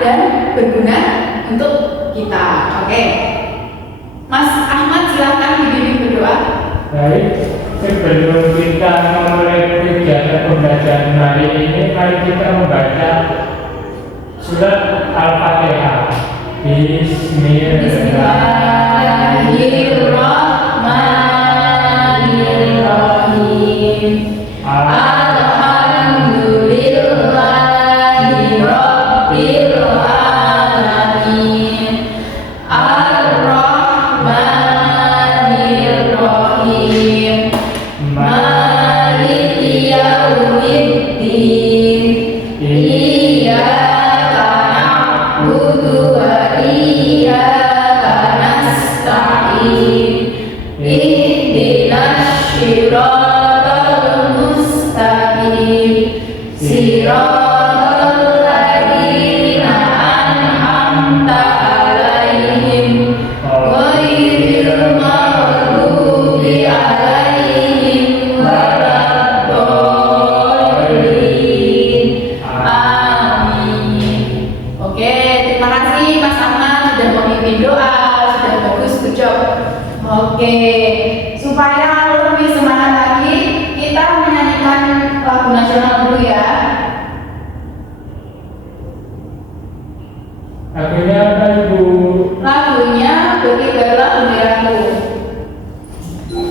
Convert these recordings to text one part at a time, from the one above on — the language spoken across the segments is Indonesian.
dan berguna untuk kita. Oke. Mas Ahmad silahkan dibimbing berdoa. Baik, sebelum kita memulai kegiatan pembelajaran hari ini, mari kita membaca surat Al-Fatihah. Bismillahirrahmanirrahim. Alhamdulillahi Rabbil Alamin. Ar-Rahmanir-Rahim. Maliki Yaumiddin. Iyyaka na'budu wa iyyaka nasta'in. Ihdinas shiratal mustaqim. Shiratal ladzina an'amta 'alaihim ghairil maghdubi 'alaihim waladdallin. Amin. Oke, terima kasih Mas Ahmad sudah memimpin doa, sudah bagus, good job. Oke, supaya lebih semangat lagi, kita menyanyikan lagu nasional dulu ya. Akhirnya apa Ibu? Lagunya Berkibarlah Benderaku.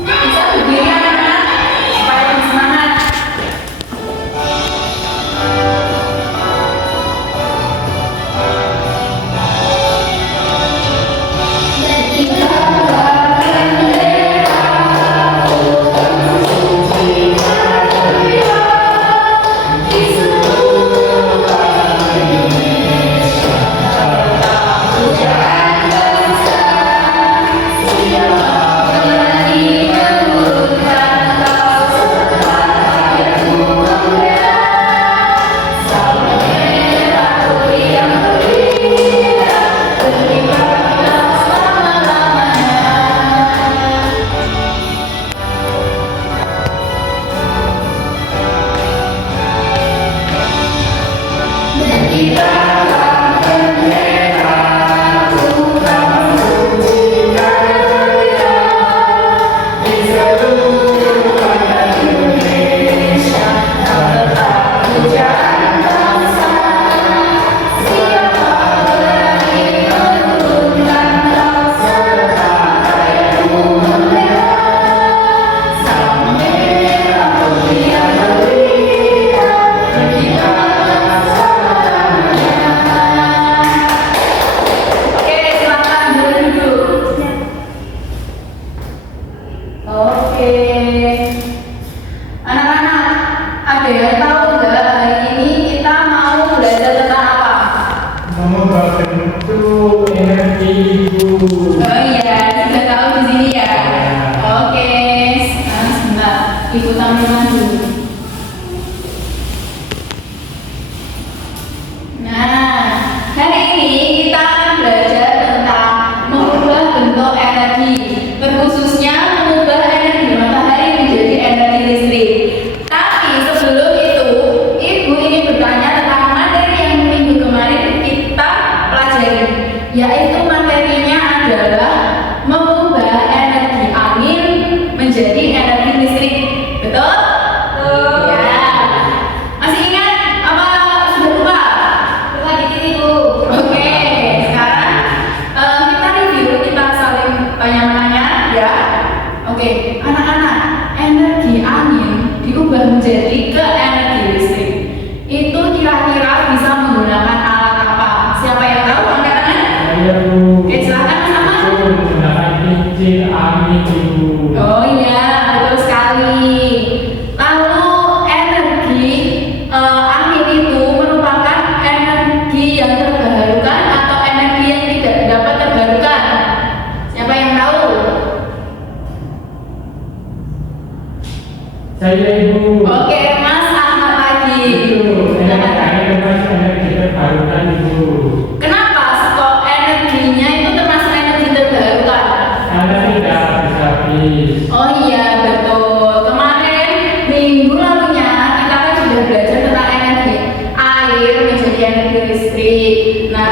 Bisa berdiri anak-anak supaya lebih semangat. Oke, anak-anak, ada yang tahu nggak hari ini kita mau belajar tentang apa? Mengubah bentuk energi Ibu. Oh iya, sudah tahu di sini ya. Oke, sekarang sebentar, Ibu tampilkan dulu. Nah, hari ini kita akan belajar tentang mengubah bentuk energi, terkhususnya mengubah energi matahari menjadi energi listrik. Tapi sebelum itu, Ibu ingin bertanya tentang materi yang minggu kemarin kita pelajari, yaitu materinya adalah mengubah energi angin menjadi energi listrik. Betul? Ya. Masih ingat apa sudah lupa? Lupa dikit Ibu. Oke, sekarang kita review, kita saling tanya-tanya ya. Oke, anak-anak, energi angin diubah menjadi ke energi listrik. Itu kira-kira bisa menggunakan alat apa? Siapa yang tahu? Angkat tangan. Ayo Bu. Oke, silakan Mas Ahmad. Itu menggunakan kincir angin Ibu. Oh iya, betul sekali. Lalu energi angin itu merupakan energi yang terbarukan atau energi yang tidak dapat terbarukan? Siapa yang tahu? Saya Ibu. Oke, Mas Ahmad lagi. Itu energi angin termasuk energi terbarukan Ibu. Kenapa kok energinya itu termasuk energi terbarukan? Karena tidak habis-habis. Oh iya, betul. Kemarin minggu lalunya kita kan sudah belajar tentang energi air menjadi energi listrik. Nah,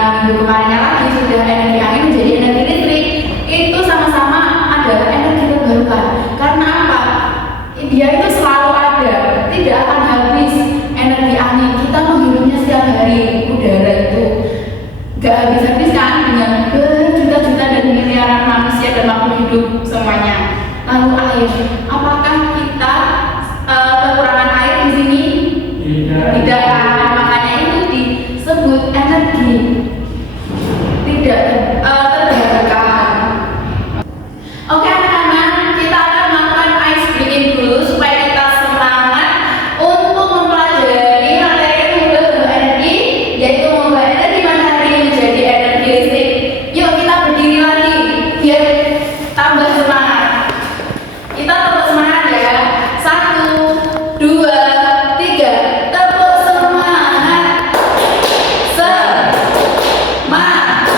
dia itu selalu ada, tidak akan habis energi angin. Kita menghirupnya setiap hari, udara itu gak habis-habis kan dengan berjuta-juta dan miliaran manusia dan makhluk hidup semuanya. Lalu air, apakah kita kekurangan air di sini? Tidak kan, makanya itu disebut energi tidak terbarukan. Oke anak-anak, kita akan melakukan ice breaking dulu supaya kita semangat untuk mempelajari materi mengubah energi, yaitu mengubah energi matahari menjadi energi listrik. Yuk kita berdiri lagi biar tambah semangat. Kita tepuk semangat ya. 1, 2, 3. Tepuk semangat. Semangat.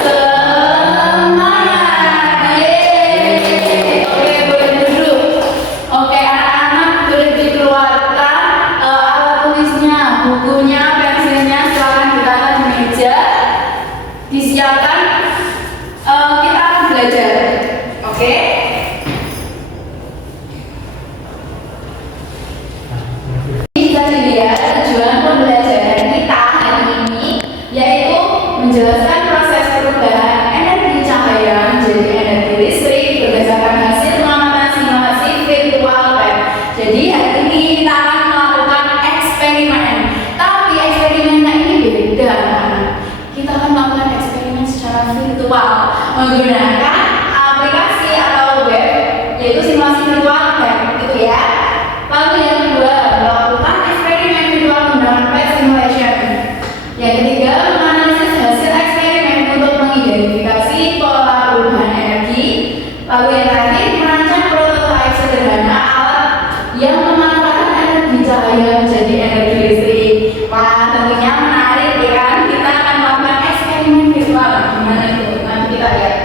Semangat. Yeay. Oke, boleh duduk. Oke, anak-anak boleh dikeluarkan alat tulisnya, bukunya, pensilnya, silakan ditaruh di meja. Disiapkan. Kita akan belajar. Oke? Bisa dilihat tujuan pembelajaran kita hari ini yaitu menjelaskan proses perubahan energi cahaya menjadi energi listrik berdasarkan hasil pengamatan simulasi virtual lab. Jadi hari ini kita akan melakukan eksperimen. Tapi eksperimennya ini beda. Kita akan melakukan eksperimen secara virtual menggunakan aplikasi atau web, yaitu simulasi virtual lab, gitu ya. Lalu yang kedua, melakukan eksperimen virtual menggunakan web simulation. Yang ketiga, menganalisis hasil eksperimen untuk mengidentifikasi pola perubahan energi. Lalu yang terakhir, merancang prototipe sederhana alat yang memanfaatkan energi cahaya menjadi energi listrik. Wah, tentunya menarik ya kan? Kita akan melakukan eksperimen virtual. Gimana itu? Nanti kita lihat.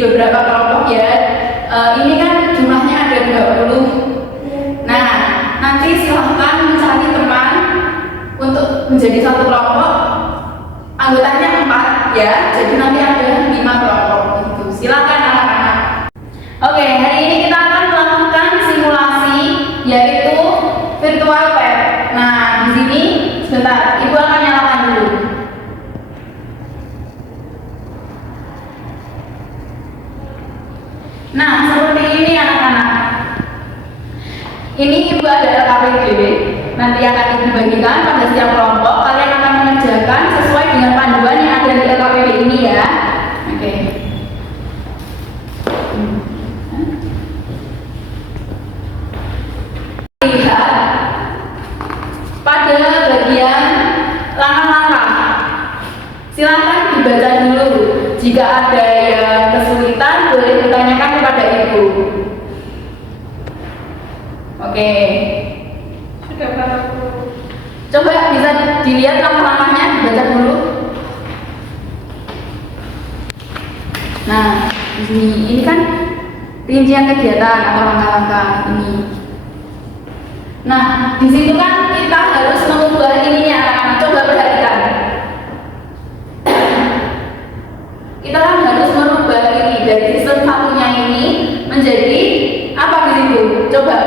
beberapa kelompok ya. Ini kan jumlahnya ada 20. Nah, nanti silahkan mencari teman untuk menjadi satu kelompok. Anggotanya 4 ya, jadi nanti ada 5 kelompok gitu. Silakan anak-anak. Oke, hari ini kita akan melakukan simulasi yaitu virtual lab. Nah, di sini sebentar, Ibu akan nyalakan dulu. Nah, seperti ini anak-anak. Ini Ibu ada LKPD. Nanti akan Ibu bagikan pada setiap kelompok. Kalian akan mengerjakan sesuai dengan panduan yang ada di LKPD ini ya. Oke. Lihat pada bagian langkah-langkah. Silakan dibaca dulu. Jika ada yang kesulitan, boleh ditanyakan kepada Ibu. Oke. Sudah Pak. Coba bisa dilihat langkah-langkahnya, dibaca dulu. Nah, di sini ini kan rincian kegiatan atau langkah-langkah ini. Nah, di situ kan kita harus mengubah ininya anak-anak. Coba perhatikan. Kita kan harus merubah ini dari sistem satunya ini menjadi apa di situ? Coba.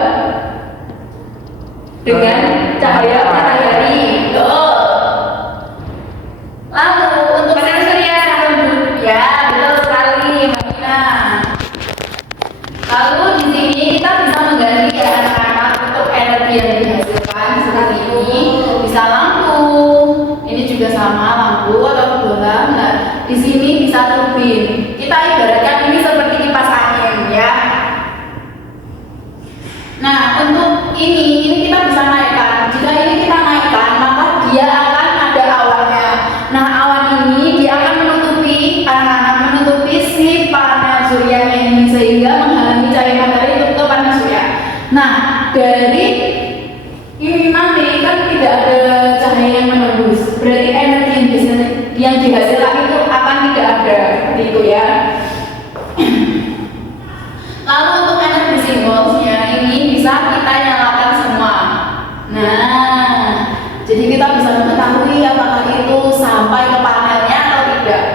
Dengan cahaya matahari. Lalu untuk surya ya, betul sekali Mbak Ina. Lalu di sini kita bisa mengganti ya anak-anak untuk energi yang dihasilkan seperti ini. Bisa lampu. Ini juga sama lampu atau bola. Nah, di sini bisa turbin. Kita ibaratkan ini seperti kipas angin ya. Nah, untuk ini kita bisa naikkan. Jika ini kita naikkan, maka dia akan ada awannya. Nah, awan ini dia akan menutupi si panel surya ini sehingga menghalangi cahaya matahari untuk ke panel surya. Nah, dari ini nanti kan tidak ada cahaya yang menembus. Berarti energi yang dihasilkan itu akan tidak ada, seperti itu ya. Lalu untuk energi simbolnya ini bisa kita nyalakan semua. Nah, jadi kita bisa mengetahui apakah itu sampai ke panelnya atau tidak.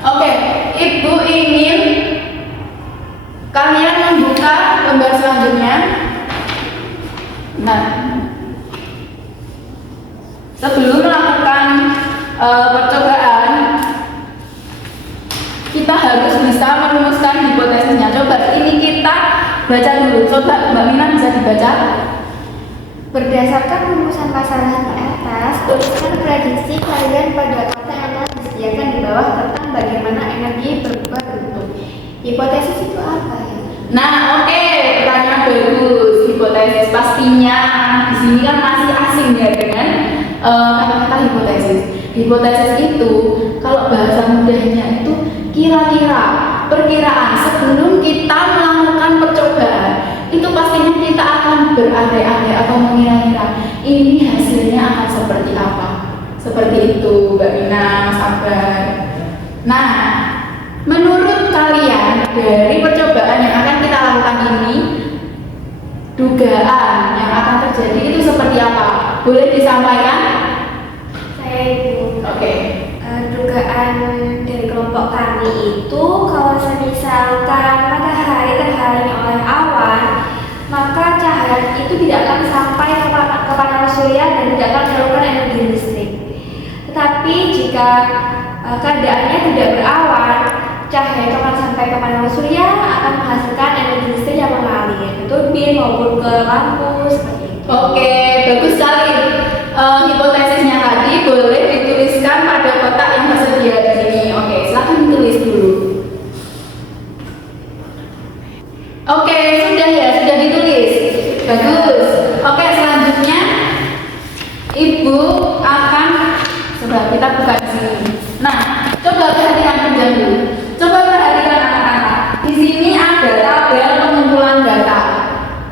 Oke, Ibu ingin kalian membuka lembar selanjutnya. Nah, sebelum melakukan percobaan, kita harus bisa merumuskan hipotesisnya. Coba ini kita baca dulu. Coba Mbak Mina bisa dibaca. Berdasarkan rumusan masalah di atas, tuliskan prediksi kalian pada kata yang telah disediakan di bawah tentang bagaimana energi berubah bentuk. Hipotesis itu apa ya? Nah, oke, pertanyaan bagus. Hipotesis pastinya di sini kan masih asing ya dengan kata-kata hipotesis. Hipotesis itu kalau bahasa mudahnya itu kira-kira, perkiraan sebelum kita melakukan percobaan. Itu pastinya kita akan berandai-andai atau mengira-kira ini hasilnya akan seperti apa. Seperti itu Mbak Mina, Mas Akbar. Nah, menurut kalian dari percobaan yang akan kita lakukan ini, dugaan yang akan terjadi itu seperti apa? Boleh disampaikan? Saya Ibu. Oke. Dugaan dari kelompok kami itu kalau misalkan matahari terhalangi oleh awan, maka cahaya itu tidak akan sampai ke panel surya dan tidak akan menyalurkan energi listrik. Tetapi jika keadaannya tidak berawan, cahaya itu akan sampai ke panel surya akan menghasilkan energi listrik yang mengalir, yaitu turbin maupun ke lampu seperti itu. Oke, bagus sekali. Hipotesisnya tadi boleh dituliskan pada kotak yang tersedia di sini. Oke, silakan tulis dulu. Oke, sudah ya, sudah ditulis. Bagus. Oke, selanjutnya Ibu akan coba kita buka di sini. Nah, coba perhatikan penjam dulu. Coba perhatikan anak-anak. Di sini ada tabel pengumpulan data.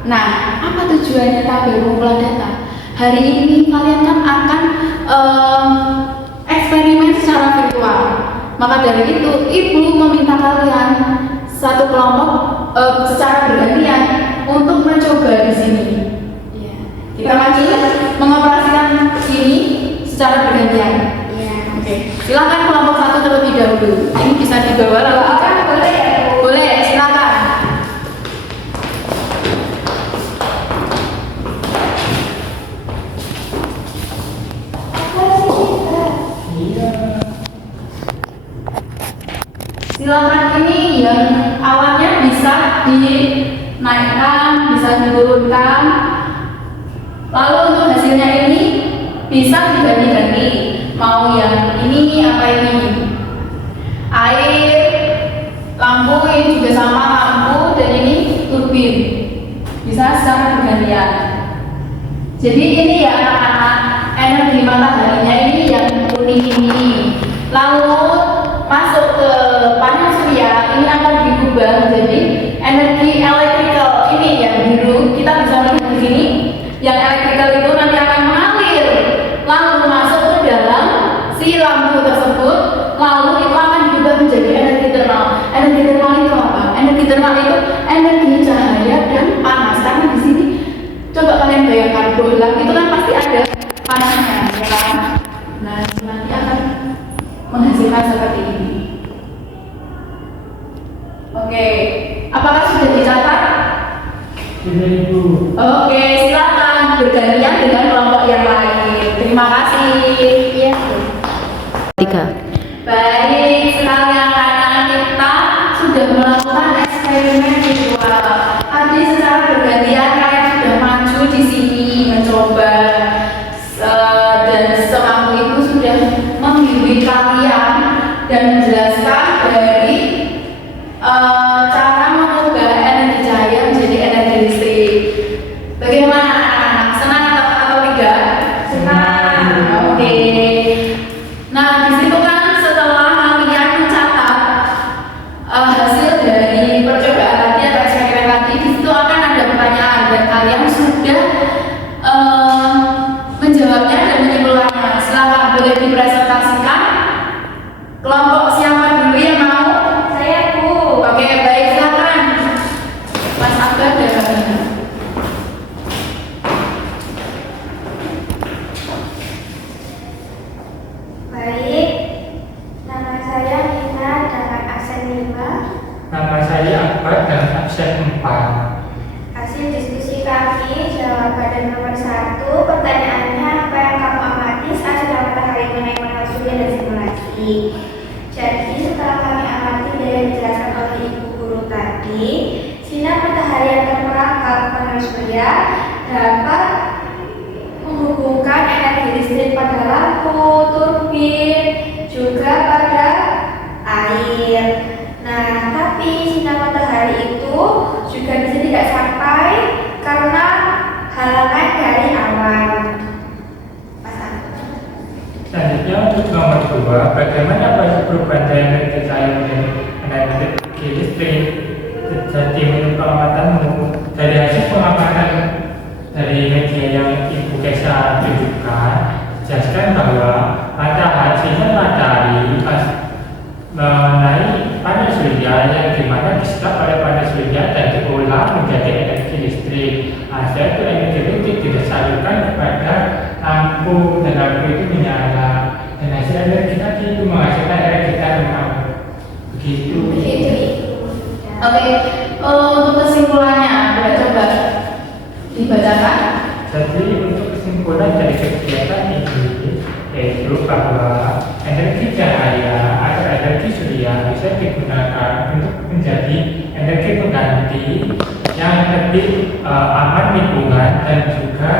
Nah, apa tujuannya tabel pengumpulan data? Hari ini kalian kan akan eksperimen secara virtual. Maka dari itu, ibu meminta kalian satu kelompok secara bergantian untuk mencoba di sini. Iya. Kita lagi mengoperasikan ini secara bergantian. Iya. Oke. Silakan kelompok satu terlebih dahulu. Ini bisa dibawa lalu Boleh ya, Bu? boleh, silakan. Iya. Silakan, ini yang alatnya bisa dinaikkan, bisa diturunkan. Lalu untuk hasilnya ini bisa diganti-ganti. Mau yang ini apa ini? Air, lampu ini juga sama lampu, dan ini turbin. Bisa secara bergantian. Jadi ini ya anak-anak, energi mataharinya ini yang kuning ini. Lalu masuk ke panel surya, ini akan diubah menjadi energi elektrikal. Ini yang biru, kita bisa lihat di sini. Yang elektrikal itu nanti akan mengalir, lalu masuk ke dalam si lampu tersebut, lalu itu akan diubah menjadi energi termal. Energi termal itu apa? Energi termal itu energi cahaya dan panas. Karena di sini, coba kalian bayangkan bola itu kan pasti ada panasnya, ya kan? Nah, nanti akan menghasilkan seperti ini. Oke, apakah sudah dicatat? Sudah Ibu. Oke, silakan bergantian dengan kelompok yang lain. Terima kasih. Iya. 3. Baik, sekalian anak-anak, kita sudah melakukan eksperimen visual. Tadi secara bergantian kalian sudah maju di sini mencoba, dan semampu ibu sudah membimbing kalian dan menjelaskan dari cara mengubah energi cahaya menjadi energi listrik. Bagaimana anak-anak? Senang atau tidak? Senang. Oke. Nah, di situ kan setelah kalian mencatat hasil dari percobaan tadi atau eksperimen tadi, di situ akan ada pertanyaan dan kalian sudah menjawabnya dan menyimpulkannya. Silakan boleh dipresentasikan. Kelompok siapa dulu yang mau? Saya, Bu. Oke, baik, silakan. Mas Akbar dan Mbak Nina. Baik. Nama saya Nina dengan aksen 5. Nama saya Akbar dan absen 4. Hasil diskusi kami, jawaban nomor 1. Pertanyaannya, apa yang kamu amati saat sinar matahari mengenai panel surya dan simulasi? Jadi, setelah kami amati dari yang dijelaskan oleh ibu guru tadi, sinar matahari yang terperangkap panel surya dapat menghubungkan energi listrik pada lampu, turbin, juga pada air. Nah, tapi sinar matahari itu juga bisa tidak sampai karena halangan dari awan. Selanjutnya untuk nomor 2, bagaimana perubahan dari energi cahaya menjadi energi listrik terjadi menurut pengamatanmu? Dari hasil pengamatan dari media yang Ibu Kesa tunjukkan, jelaskan bahwa sinar matahari menaik panel surya yang dimana diserap oleh panel surya dan diolah menjadi energi listrik. Hasil itu energi listrik disalurkan kepada lampu dan lampu itu menyala, dan hasil energi tadi itu menghasilkan energi termal. Begitu. Oke, untuk kesimpulannya, boleh coba dibacakan. Jadi untuk kesimpulan dari kegiatan ini yaitu bahwa energi cahaya atau energi surya bisa digunakan untuk menjadi energi pengganti yang lebih aman lingkungan dan juga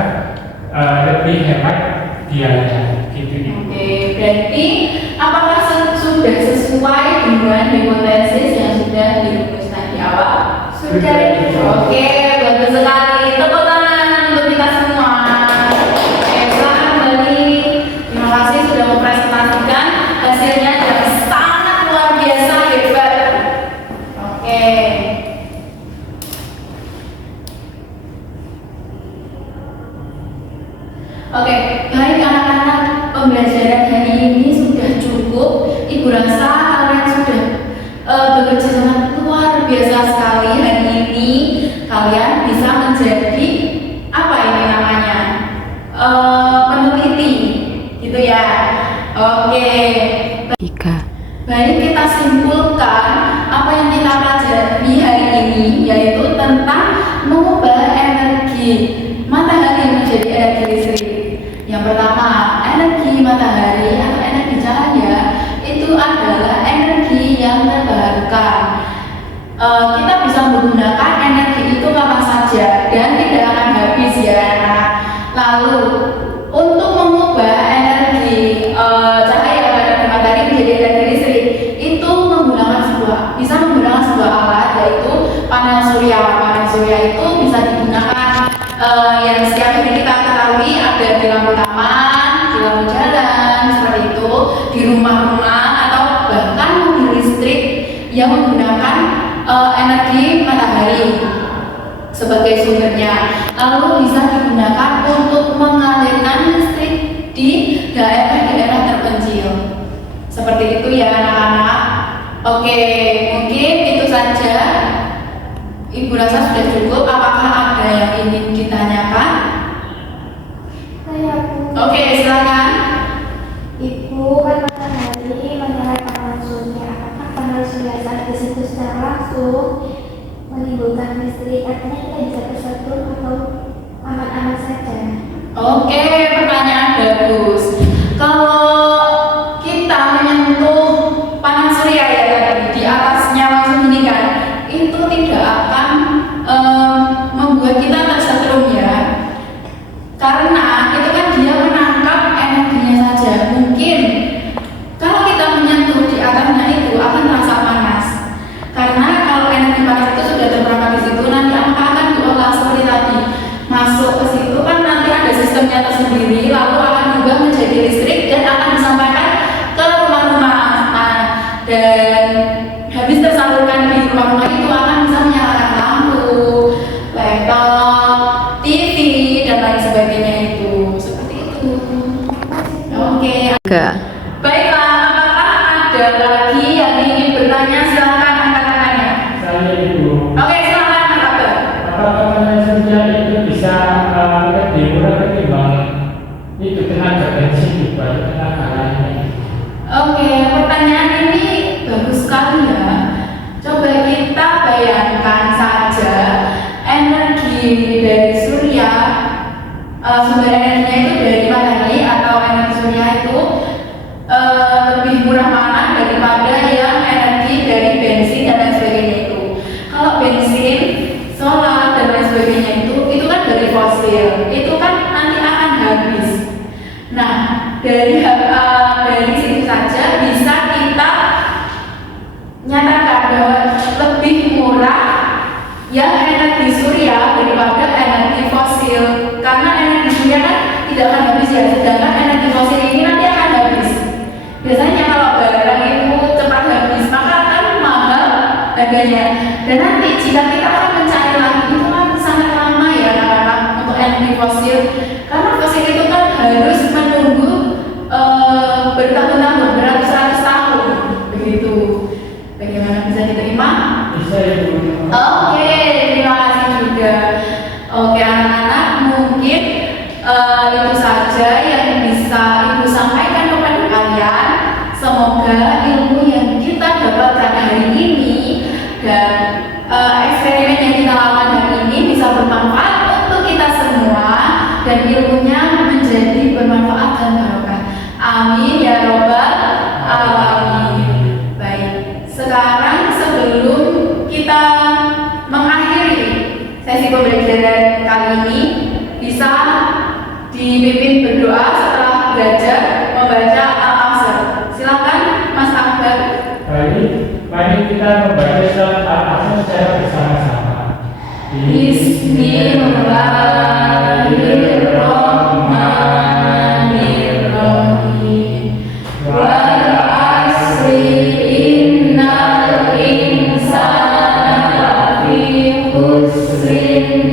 lebih hemat biaya. Gitu. Oke, berarti apakah sudah sesuai dengan hipotesis yang sudah dirumuskan di awal? Sudah. Oke, bagus sekali. Tepuk tangan untuk kita semua. Oke, silakan kembali. Terima kasih sudah mempresentasikan hasilnya yang sangat luar biasa hebat. Oke. Oke, baik anak-anak, pembelajaran hari ini sudah cukup. Ibu rasa Oke. Baik, kita simpulkan apa yang kita pelajari hari ini, yaitu tentang mengubah energi matahari menjadi energi listrik. Yang pertama, energi matahari atau energi cahaya itu adalah energi yang terbarukan. Kita bisa menggunakan energi itu kapan saja dan tidak akan habis ya. Lalu untuk mengubah energi cahaya pada matahari menjadi energi listrik itu bisa menggunakan sebuah alat, yaitu panel surya. Panel surya itu bisa digunakan yang setiap hari kita ketahui ada di lampu taman, di lampu jalan seperti itu, di rumah-rumah atau bahkan mobil listrik yang menggunakan energi matahari sebagai sumbernya. Lalu bisa digunakan untuk mengalirkan listrik di daerah-daerah terpencil. Seperti itu ya anak-anak. Oke, mungkin itu saja. Ibu rasa sudah cukup. Apakah ada yang ingin ditanyakan? Saya Bu. Oke, silakan. Ibu, kan matahari menyerap panel surya. Apakah panel surya saat disentuh secara langsung menimbulkan listrik? Artinya kita bisa tersentuh atau aman-aman saja? Oke, pertanyaan bagus. Kalau kita menyentuh panel surya ya tadi di atasnya langsung ini kan, itu tidak akan membuat kita tersetrum ya. Karena itu kan dia menangkap energinya saja. Mungkin kalau kita menyentuh di atasnya itu akan terasa panas. Karena kalau energi panas itu sudah terperangkap di situ, nanti akan diolah seperti tadi, masuk ke situ kan nanti ada sistemnya tersendiri, lalu akan berubah menjadi listrik dan akan disampaikan ke rumah-rumah. Dan habis tersalurkan di rumah-rumah itu akan bisa menyalakan lampu, laptop, TV dan lain sebagainya itu. Seperti itu. Oke. Baiklah, apakah ada lagi yang ingin bertanya? Silakan angkat tangannya. Saya Ibu. Oke, silakan Kak. Apakah panel surya itu bisa lebih murah ketimbang itu tenaga bensin dibanding tenaga lainnya? Oke, pertanyaan ini bagus sekali ya. Coba kita bayangkan saja energi dari surya, sumber energinya itu dari matahari atau energi surya itu lebih murah mana daripada yang energi dari bensin dan lain sebagainya itu. Kalau bensin, solar dan lain sebagainya itu kan dari fosil, itu kan nanti akan habis. Nah, dari situ saja bisa kita nyatakan bahwa lebih murah yang energi surya daripada energi fosil, karena energi surya kan tidak akan habis ya, sedangkan energi fosil ini nanti akan habis. Biasanya kalau barang itu cepat habis maka akan mahal harganya, dan nanti jika kita akan mencari lagi itu kan sangat lama ya anak-anak untuk energi fosil, karena fosil itu kan harus menunggu bertahun-tahun, beratus-ratus tahun begitu. Bagaimana, bisa diterima? Bisa Ibu. Oke, terima kasih juga. Oke anak-anak, mungkin itu saja yang bisa Ibu sampaikan kepada kalian. Semoga ilmu yang kita dapatkan hari ini dan eksperimen yang kita lakukan hari ini bisa bermanfaat untuk kita semua dan ilmunya menjadi bermanfaat dan barokah. Amin ya robbal alamin. Baik, sekarang sebelum kita mengakhiri sesi pembelajaran kali ini, bisa dipimpin berdoa setelah belajar membaca Al-Asr. Silakan Mas Akbar. Baik, mari kita membaca surat Al-Asr secara bersama-sama. Bismillahirrahmanirrahim. Wal asri innal insana lafi khusrin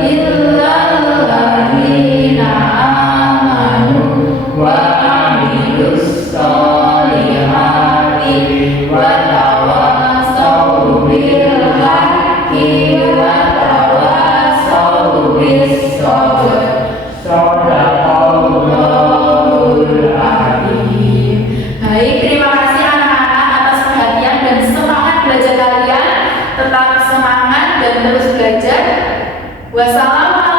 illa alladzina amanu wa amilus solihati wa tawassaw bil haqqi wa terus belajar. Wassalamualaikum